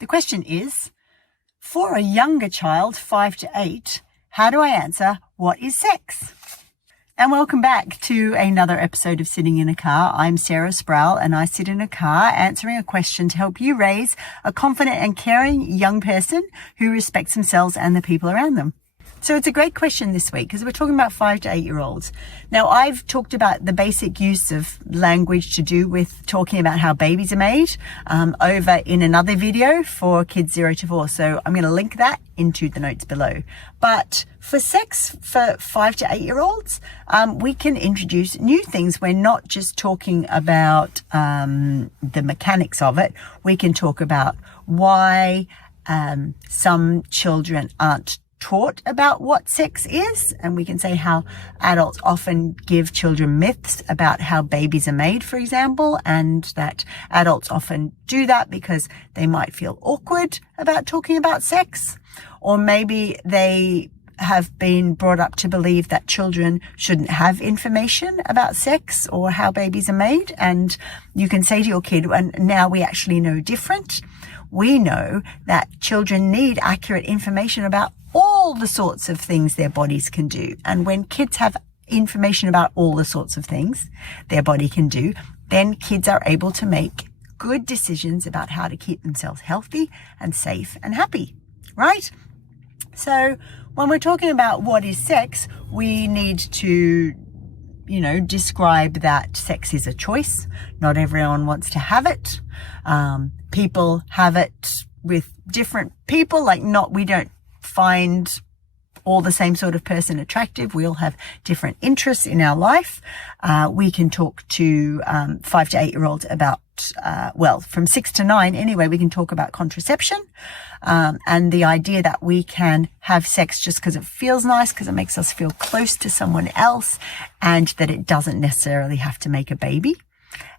The question is, for a younger child, 5 to 8, how do I answer, what is sex? And welcome back to another episode of Sitting in a Car. I'm Sarah Sproul and I sit in a car answering a question to help you raise a confident and caring young person who respects themselves and the people around them. So it's a great question this week because we're talking about 5 to 8 year olds. Now, I've talked about the basic use of language to do with talking about how babies are made over in another video for kids 0 to 4. So I'm going to link that into the notes below. But for sex for 5 to 8 year olds, we can introduce new things. We're not just talking about the mechanics of it. We can talk about why some children aren't taught about what sex is, and we can say how adults often give children myths about how babies are made, for example, and that adults often do that because they might feel awkward about talking about sex, or maybe they have been brought up to believe that children shouldn't have information about sex or how babies are made. And you can say to your kid, and now we actually know different. We know that children need accurate information about all the sorts of things their bodies can do. And when kids have information about all the sorts of things their body can do, then kids are able to make good decisions about how to keep themselves healthy and safe and happy, right? So when we're talking about what is sex, we need to, describe that sex is a choice. Not everyone wants to have it. People have it with different people, we don't find all the same sort of person attractive. We all have different interests in our life. We can talk to 5 to 8 year olds about, from 6 to 9 anyway, we can talk about contraception and the idea that we can have sex just because it feels nice, because it makes us feel close to someone else, and that it doesn't necessarily have to make a baby.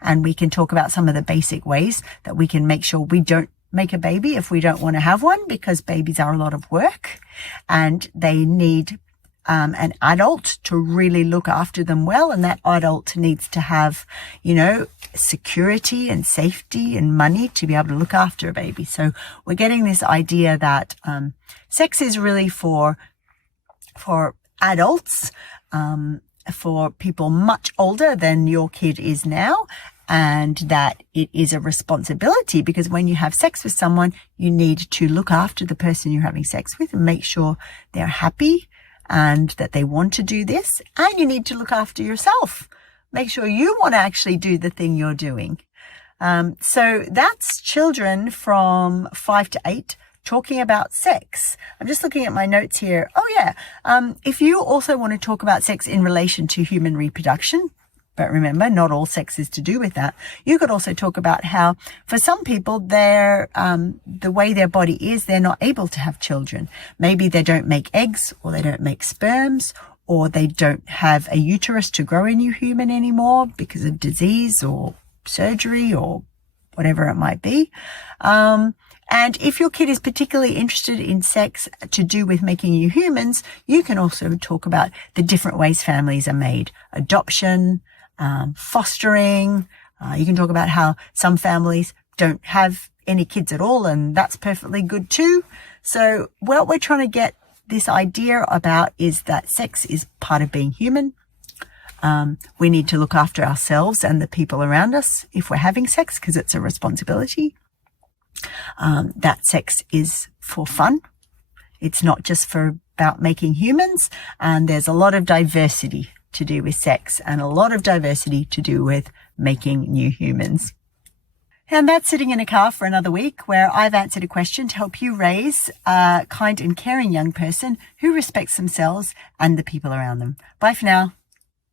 And we can talk about some of the basic ways that we can make sure we don't make a baby if we don't want to have one, because babies are a lot of work and they need an adult to really look after them well. And that adult needs to have, security and safety and money to be able to look after a baby. So we're getting this idea that sex is really for adults, for people much older than your kid is now, and that it is a responsibility, because when you have sex with someone, you need to look after the person you're having sex with and make sure they're happy and that they want to do this. And you need to look after yourself. Make sure you want to actually do the thing you're doing. So that's children from 5 to 8 talking about sex. I'm just looking at my notes here. Oh yeah. If you also want to talk about sex in relation to human reproduction, but remember, not all sex is to do with that. You could also talk about how, for some people, the way their body is, they're not able to have children. Maybe they don't make eggs, or they don't make sperms, or they don't have a uterus to grow a new human anymore because of disease or surgery or whatever it might be. And if your kid is particularly interested in sex to do with making new humans, you can also talk about the different ways families are made. Adoption, fostering. You can talk about how some families don't have any kids at all, and that's perfectly good too. So what we're trying to get this idea about is that sex is part of being human. We need to look after ourselves and the people around us if we're having sex, because it's a responsibility. That sex is for fun. It's not just about making humans, and there's a lot of diversity to do with sex and a lot of diversity to do with making new humans. And that's Sitting in a Car for another week, where I've answered a question to help you raise a kind and caring young person who respects themselves and the people around them. Bye for now.